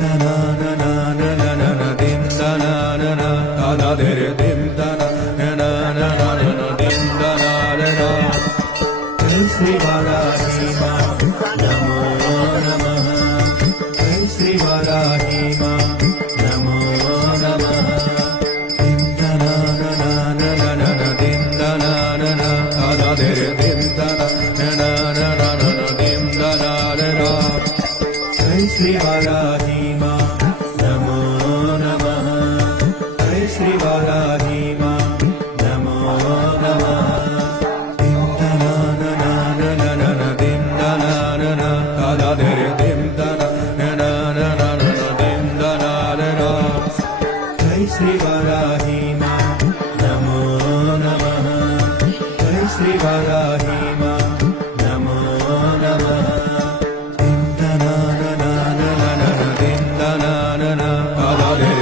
da na na na na na na na dim da na na na da da de re dim da na na na na na na na dim da na na na. Jai Shri Varahi Ma Namo Namah. Jai Shri Varahi Ma Namo Namah. Dim da na na na na na na na dim da na na na da da de re dim da na na na na na na dim da na na na. Jai Shri Varahi Ma Namo Namah. Jai Shri Varahi Ma Namo Namah. Dim da na na na na na na na dim da na na na da da de re dim da na na na na na na dim da na na na. Jai Shri Varahi Ma Namo Namah. Jai Shri Varahi Ma Namo Namah. Dim da na na na na na na dim da na na na da da de